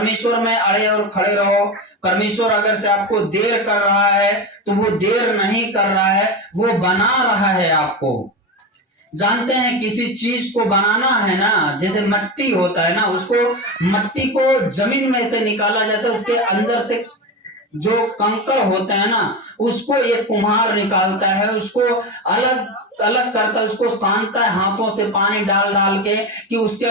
परमेश्वर में अड़े और खड़े रहो। परमेश्वर अगर से आपको देर कर रहा है तो वो देर नहीं कर रहा है, वो बना रहा है आपको। जानते हैं किसी चीज को बनाना है ना, जैसे मट्टी होता है ना, उसको मट्टी को जमीन में से निकाला जाता है, उसके अंदर से जो कंकड़ होता है ना, उसको एक कुम्हार निकालता है, उसको अलग अलग करता है, उसको सानता है हाथों से पानी डाल डाल के, कि उसके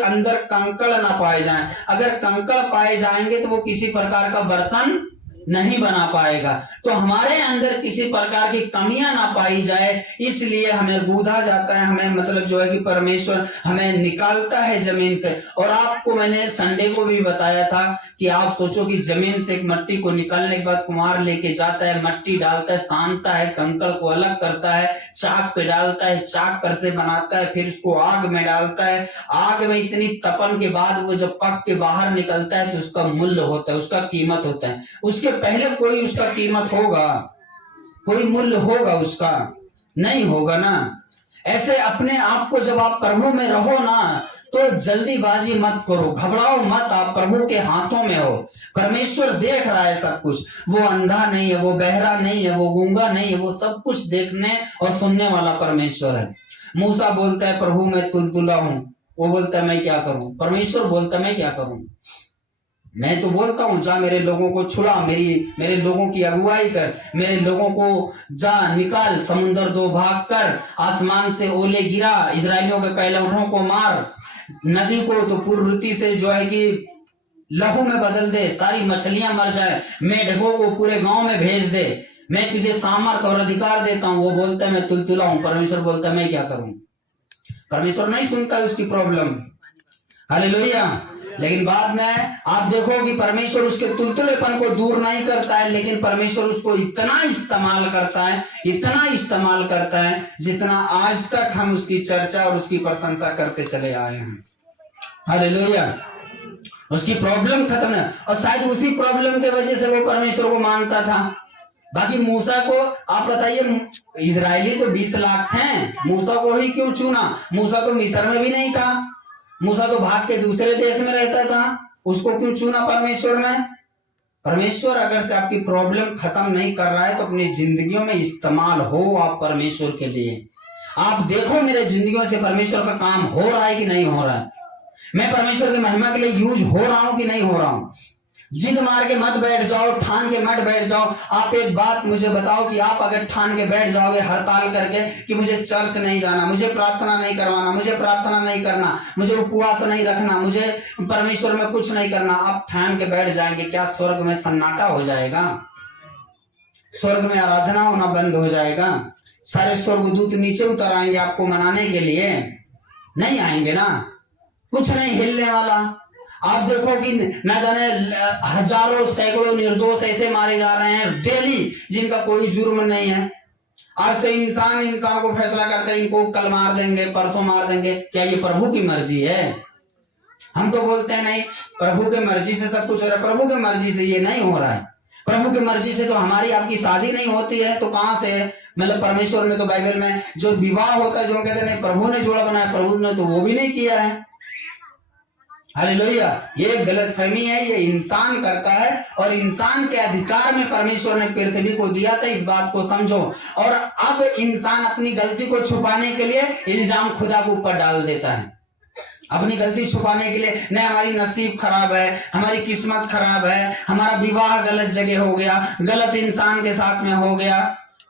अंदर कंकड़ ना पाए जाएं। अगर कंकड़ पाए जाएंगे तो वो किसी प्रकार का बर्तन नहीं बना पाएगा। तो हमारे अंदर किसी प्रकार की कमियां ना पाई जाए, इसलिए हमें गूंथा जाता है, हमें मतलब जो है कि परमेश्वर हमें निकालता है जमीन से। और आपको मैंने संडे को भी बताया था कि आप सोचो कि जमीन से एक मट्टी को निकालने के बाद कुम्हार लेके जाता है, मट्टी डालता है, सानता है, कंकड़ को अलग करता है, चाक पे डालता है, चाक पर से बनाता है, फिर उसको आग में डालता है। आग में इतनी तपन के बाद वो जब पक के बाहर निकलता है तो उसका मूल्य होता है, उसका कीमत होता है। उसके पहले कोई उसका कीमत होगा, कोई मूल्य होगा उसका? नहीं होगा ना। ऐसे अपने आप को जब आप प्रभु में रहो ना, तो जल्दीबाजी मत करो, घबराओ मत, आप प्रभु के हाथों में हो। परमेश्वर देख रहा है सब कुछ, वो अंधा नहीं है, वो बहरा नहीं है, वो गूंगा नहीं है, वो सब कुछ देखने और सुनने वाला परमेश्वर है। मूसा बोलता है प्रभु मैं तुलतुला हूं, वो बोलता है मैं क्या करूं? परमेश्वर बोलता है मैं क्या करूं? मैं तो बोलता हूं जा मेरे लोगों को छुड़ा, मेरे लोगों की अगुवाई कर, मेरे लोगों को जा निकाल, समुद्र दो भाग कर, आसमान से ओले गिरा, इजरायलियों के पैलौठों को मार, नदी को तो पूर्ववृत्ति से जो है कि लहू में बदल दे, सारी मछलियां मर जाए, मेढकों को पूरे गांव में भेज दे, मैं तुझे सामर्थ और अधिकार देता हूं। वो बोलता है मैं तुलतुला हूं, परमेश्वर बोलता है मैं क्या करूं? परमेश्वर नहीं सुनता उसकी प्रॉब्लम। हालेलुया। लेकिन बाद में आप देखो कि परमेश्वर उसके तुलतुलेपन को दूर नहीं करता है, लेकिन परमेश्वर उसको इतना इस्तेमाल करता है, इतना इस्तेमाल करता है, जितना आज तक हम उसकी चर्चा और उसकी प्रशंसा करते चले आए हैं। हालेलुया। उसकी प्रॉब्लम खत्म है, और शायद उसी प्रॉब्लम के वजह से वो परमेश्वर को मानता था। बाकी मूसा को आप बताइए, इजरायली तो 20 लाख थे, मूसा को ही क्यों चुना? मूसा तो मिस्र में भी नहीं था, मूसा तो भाग के दूसरे देश में रहता था, उसको क्यों चुना परमेश्वर ने? परमेश्वर अगर से आपकी प्रॉब्लम खत्म नहीं कर रहा है तो अपनी जिंदगियों में इस्तेमाल हो आप परमेश्वर के लिए। आप देखो मेरे जिंदगियों से परमेश्वर का काम हो रहा है कि नहीं हो रहा है, मैं परमेश्वर की महिमा के लिए यूज हो रहा हूं कि नहीं हो रहा हूं। जिद मार के मत बैठ जाओ, ठान के मत बैठ जाओ। आप एक बात मुझे बताओ कि आप अगर ठान के बैठ जाओगे हड़ताल करके कि मुझे चर्च नहीं जाना, मुझे प्रार्थना नहीं करवाना, मुझे प्रार्थना नहीं करना, मुझे उपवास नहीं रखना, मुझे परमेश्वर में कुछ नहीं करना, आप ठान के बैठ जाएंगे, क्या स्वर्ग में सन्नाटा हो जाएगा? स्वर्ग में आराधना होना बंद हो जाएगा? सारे स्वर्गदूत नीचे उतर आएंगे आपको मनाने के लिए? नहीं आएंगे ना, कुछ नहीं हिलने वाला। आप देखो कि न जाने हजारों सैकड़ों निर्दोष ऐसे मारे जा रहे हैं डेली, जिनका कोई जुर्म नहीं है। आज तो इंसान को फैसला करते हैं, इनको कल मार देंगे, परसों मार देंगे। क्या ये प्रभु की मर्जी है? हम तो बोलते हैं नहीं, प्रभु की मर्जी से सब कुछ हो रहा है। प्रभु की मर्जी से ये नहीं हो रहा है। प्रभु की मर्जी से तो हमारी आपकी शादी नहीं होती है, तो कहां से? मतलब परमेश्वर ने तो बाइबल में जो विवाह होता है, जो कहते हैं नहीं प्रभु ने जोड़ा बनाया, प्रभु ने तो वो भी नहीं किया है। हालेलुया। ये गलतफहमी है, ये इंसान करता है, और इंसान के अधिकार में परमेश्वर ने पृथ्वी को दिया था, इस बात को समझो। और अब इंसान अपनी गलती को छुपाने के लिए इल्जाम खुदा के ऊपर डाल देता है, अपनी गलती छुपाने के लिए। नहीं हमारी नसीब खराब है, हमारी किस्मत खराब है, हमारा विवाह गलत जगह हो गया, गलत इंसान के साथ में हो गया।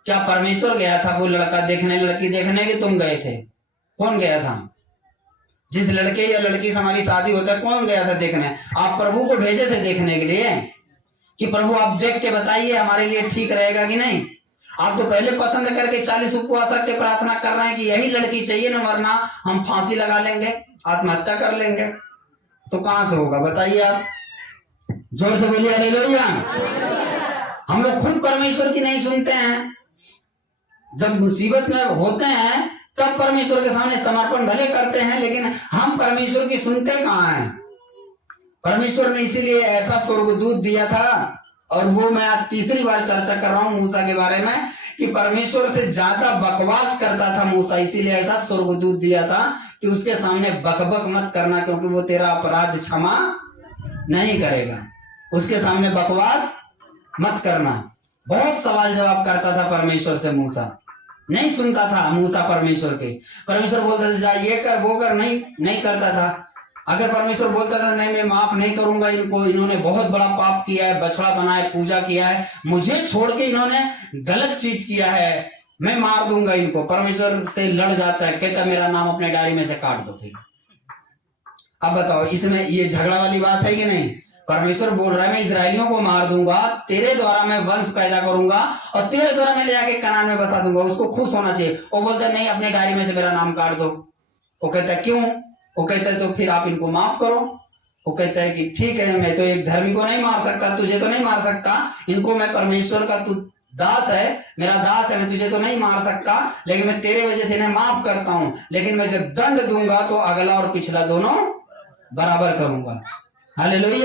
क्या परमेश्वर गया था वो लड़का देखने, लड़की देखने के तुम गए थे? कौन गया था? जिस लड़के या लड़की से हमारी शादी होता है, कौन गया था देखने? आप प्रभु को भेजे थे देखने के लिए कि प्रभु आप देख के बताइए हमारे लिए ठीक रहेगा कि नहीं। आप तो पहले पसंद करके 40 उपवास रख के प्रार्थना कर रहे हैं कि यही लड़की चाहिए ना, वरना हम फांसी लगा लेंगे, आत्महत्या कर लेंगे। तो कहां से होगा बताइए? आप जोर से बोलिए हालेलुया। हम लोग खुद परमेश्वर की नहीं सुनते हैं। जब मुसीबत में होते हैं तब परमेश्वर के सामने समर्पण भले करते हैं, लेकिन हम परमेश्वर की सुनते कहां हैं? परमेश्वर ने इसीलिए ऐसा स्वर्गदूत दिया था, और वो मैं आज तीसरी बार चर्चा कर रहा हूं मूसा के बारे में, कि परमेश्वर से ज्यादा बकवास करता था मूसा, इसीलिए ऐसा स्वर्गदूत दिया था कि उसके सामने बकबक मत करना, क्योंकि वो तेरा अपराध क्षमा नहीं करेगा। उसके सामने बकवास मत करना। बहुत सवाल जवाब करता था परमेश्वर से मूसा, नहीं सुनता था मूसा परमेश्वर के। परमेश्वर बोलता था जा ये कर वो कर, नहीं करता था। अगर परमेश्वर बोलता था नहीं मैं माफ नहीं करूंगा इनको, इन्होंने बहुत बड़ा पाप किया है, बछड़ा बनाए पूजा किया है, मुझे छोड़ के इन्होंने गलत चीज किया है, मैं मार दूंगा इनको, परमेश्वर से लड़ जाता है, कहता मेरा नाम अपने डायरी में से काट दो। फिर अब बताओ इसमें ये झगड़ा वाली बात है कि नहीं? परमेश्वर बोल रहा है मैं इजरायलियों को मार दूंगा, तेरे द्वारा मैं वंश पैदा करूंगा और तेरे द्वारा मैं ले आके कनान में बसा दूंगा। उसको खुश होना चाहिए। वो बोलता है नहीं अपने डायरी में से मेरा नाम काट दो। वो कहता है क्यों? वो कहता है तो फिर आप इनको माफ करो। वो कहता है कि ठीक है मैं तो एक धर्मी को नहीं मार सकता, तुझे तो नहीं मार सकता, इनको मैं परमेश्वर का तू दास है, मेरा दास है, मैं तुझे तो नहीं मार सकता, लेकिन मैं तेरे वजह से इन्हें माफ करता हूं, लेकिन मैं जब दंड दूंगा तो अगला और पिछला दोनों बराबर करूंगा। हालेलुया।